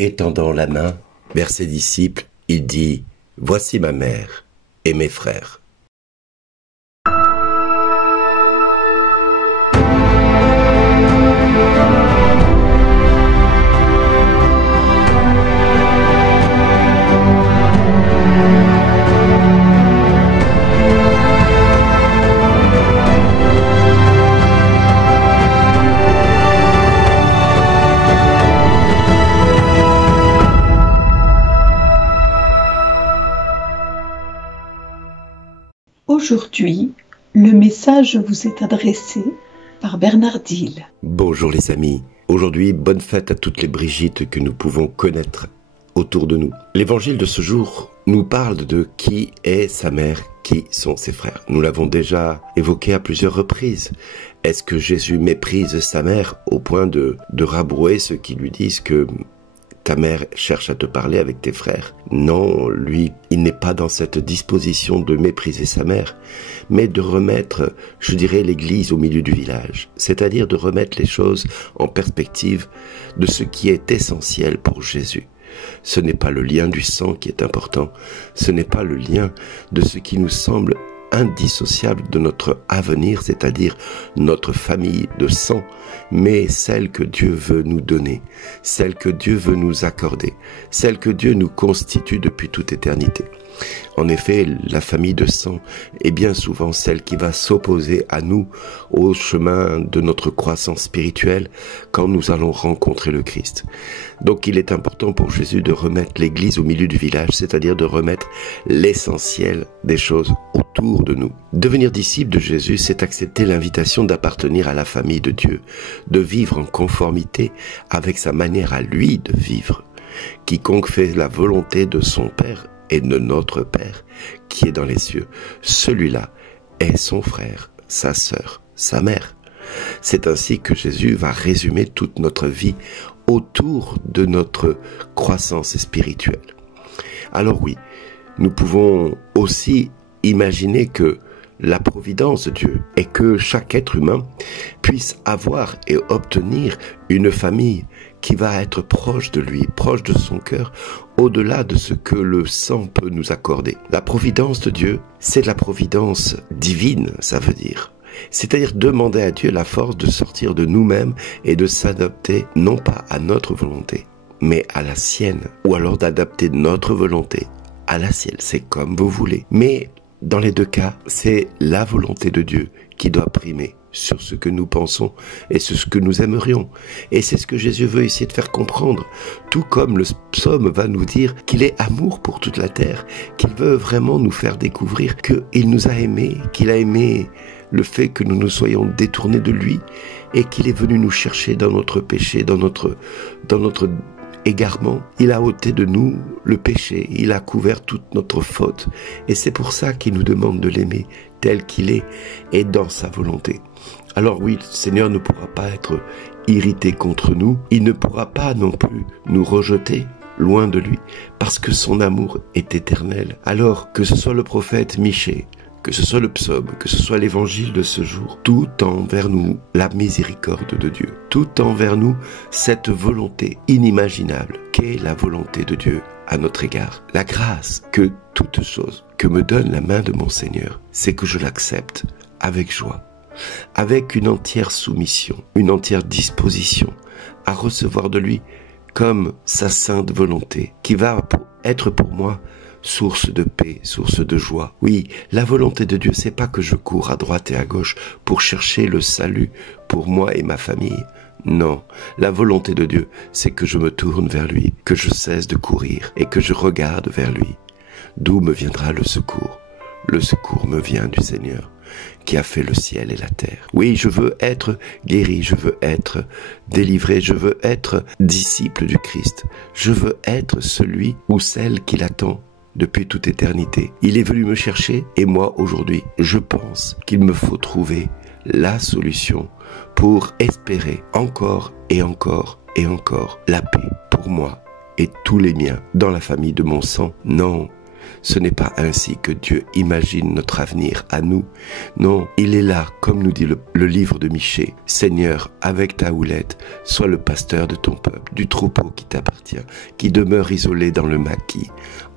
Étendant la main vers ses disciples, il dit « Voici ma mère et mes frères ». Aujourd'hui, le message vous est adressé par Bernard Dille. Bonjour les amis, aujourd'hui bonne fête à toutes les Brigitte que nous pouvons connaître autour de nous. L'évangile de ce jour nous parle de qui est sa mère, qui sont ses frères. Nous l'avons déjà évoqué à plusieurs reprises. Est-ce que Jésus méprise sa mère au point de rabrouer ceux qui lui disent que ta mère cherche à te parler avec tes frères? Non, lui, il n'est pas dans cette disposition de mépriser sa mère, mais de remettre, je dirais, l'église au milieu du village. C'est-à-dire de remettre les choses en perspective de ce qui est essentiel pour Jésus. Ce n'est pas le lien du sang qui est important, ce n'est pas le lien de ce qui nous semble indissociable de notre avenir, c'est-à-dire notre famille de sang, mais celle que Dieu veut nous donner, celle que Dieu veut nous accorder, celle que Dieu nous constitue depuis toute éternité. En effet, la famille de sang est bien souvent celle qui va s'opposer à nous au chemin de notre croissance spirituelle quand nous allons rencontrer le Christ. Donc il est important pour Jésus de remettre l'église au milieu du village, c'est-à-dire de remettre l'essentiel des choses autour de nous. Devenir disciple de Jésus, c'est accepter l'invitation d'appartenir à la famille de Dieu, de vivre en conformité avec sa manière à lui de vivre. Quiconque fait la volonté de son Père et de notre Père qui est dans les cieux, celui-là est son frère, sa sœur, sa mère. C'est ainsi que Jésus va résumer toute notre vie autour de notre croissance spirituelle. Alors oui, nous pouvons aussi imaginer que la providence de Dieu est que chaque être humain puisse avoir et obtenir une famille qui va être proche de lui, proche de son cœur, au-delà de ce que le sang peut nous accorder. La providence de Dieu, c'est la providence divine, ça veut dire. C'est-à-dire demander à Dieu la force de sortir de nous-mêmes et de s'adapter non pas à notre volonté, mais à la sienne, ou alors d'adapter notre volonté à la sienne, c'est comme vous voulez. Mais dans les deux cas, c'est la volonté de Dieu qui doit primer sur ce que nous pensons et sur ce que nous aimerions. Et c'est ce que Jésus veut essayer de faire comprendre. Tout comme le psaume va nous dire qu'il est amour pour toute la terre, qu'il veut vraiment nous faire découvrir qu'il nous a aimés, qu'il a aimé le fait que nous nous soyons détournés de lui et qu'il est venu nous chercher dans notre péché, dans notre égarement. Il a ôté de nous le péché, il a couvert toute notre faute et c'est pour ça qu'il nous demande de l'aimer tel qu'il est et dans sa volonté. Alors oui, le Seigneur ne pourra pas être irrité contre nous, il ne pourra pas non plus nous rejeter loin de lui parce que son amour est éternel. Alors que ce soit le prophète Michée, que ce soit le psaume, que ce soit l'évangile de ce jour, tout tend vers nous la miséricorde de Dieu. Tout tend vers nous cette volonté inimaginable qu'est la volonté de Dieu à notre égard. La grâce que toute chose que me donne la main de mon Seigneur, c'est que je l'accepte avec joie, avec une entière soumission, une entière disposition à recevoir de lui comme sa sainte volonté qui va être pour moi source de paix, source de joie. Oui, la volonté de Dieu, c'est pas que je cours à droite et à gauche pour chercher le salut pour moi et ma famille. Non, la volonté de Dieu, c'est que je me tourne vers lui, que je cesse de courir et que je regarde vers lui. D'où me viendra le secours? Le secours me vient du Seigneur qui a fait le ciel et la terre. Oui, je veux être guéri, je veux être délivré, je veux être disciple du Christ. Je veux être celui ou celle qui l'attend depuis toute éternité. Il est venu me chercher et moi aujourd'hui, je pense qu'il me faut trouver la solution pour espérer encore et encore et encore la paix pour moi et tous les miens dans la famille de mon sang. Non, Ce n'est pas ainsi que Dieu imagine notre avenir à nous. Non, il est là, comme nous dit le livre de Michée. Seigneur, avec ta houlette, sois le pasteur de ton peuple, du troupeau qui t'appartient, qui demeure isolé dans le maquis,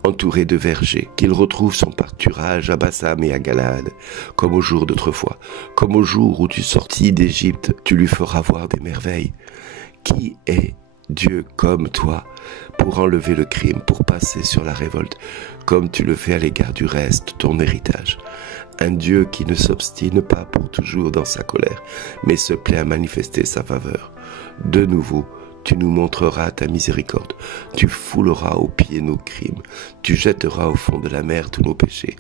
entouré de vergers, qu'il retrouve son pâturage à Bassam et à Galaad, comme au jour d'autrefois, comme au jour où tu sortis d'Égypte, tu lui feras voir des merveilles. Qui est Dieu comme toi pour enlever le crime, pour passer sur la révolte, comme tu le fais à l'égard du reste, ton héritage. Un Dieu qui ne s'obstine pas pour toujours dans sa colère, mais se plaît à manifester sa faveur. De nouveau, tu nous montreras ta miséricorde, tu fouleras aux pieds nos crimes, tu jetteras au fond de la mer tous nos péchés.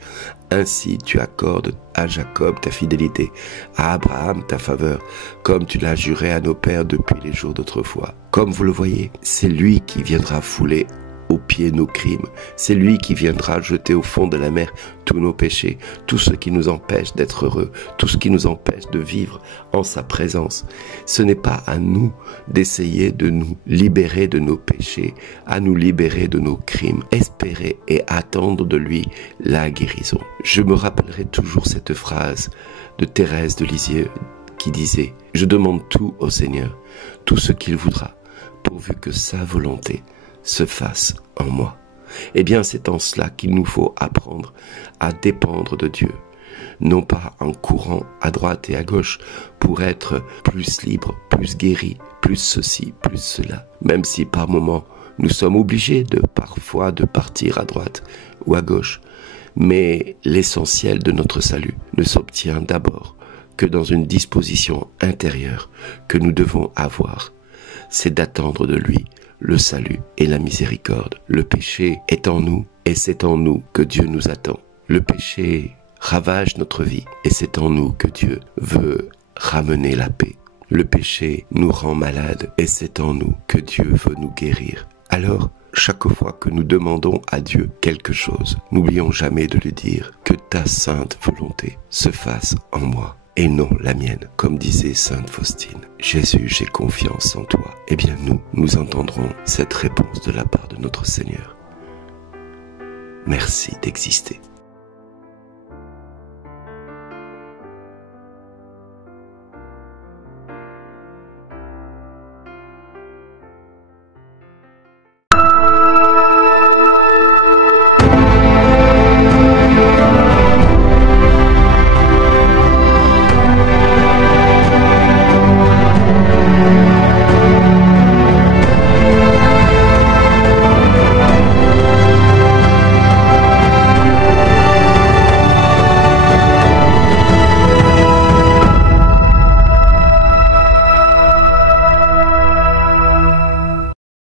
Ainsi tu accordes à Jacob ta fidélité, à Abraham ta faveur, comme tu l'as juré à nos pères depuis les jours d'autrefois. Comme vous le voyez, c'est lui qui viendra fouler aux pieds nos crimes. C'est lui qui viendra jeter au fond de la mer tous nos péchés, tout ce qui nous empêche d'être heureux, tout ce qui nous empêche de vivre en sa présence. Ce n'est pas à nous d'essayer de nous libérer de nos péchés, à nous libérer de nos crimes, espérer et attendre de lui la guérison. Je me rappellerai toujours cette phrase de Thérèse de Lisieux qui disait « Je demande tout au Seigneur, tout ce qu'il voudra, pourvu que sa volonté se fasse en moi. » Eh bien, c'est en cela qu'il nous faut apprendre à dépendre de Dieu, non pas en courant à droite et à gauche pour être plus libre, plus guéri, plus ceci, plus cela, même si par moments nous sommes obligés parfois de partir à droite ou à gauche. Mais l'essentiel de notre salut ne s'obtient d'abord que dans une disposition intérieure que nous devons avoir, c'est d'attendre de lui le salut et la miséricorde. Le péché est en nous et c'est en nous que Dieu nous attend. Le péché ravage notre vie et c'est en nous que Dieu veut ramener la paix. Le péché nous rend malades et c'est en nous que Dieu veut nous guérir. Alors, chaque fois que nous demandons à Dieu quelque chose, n'oublions jamais de lui dire que ta sainte volonté se fasse en moi et non la mienne, comme disait sainte Faustine. Jésus, j'ai confiance en toi. Eh bien nous entendrons cette réponse de la part de notre Seigneur. Merci d'exister.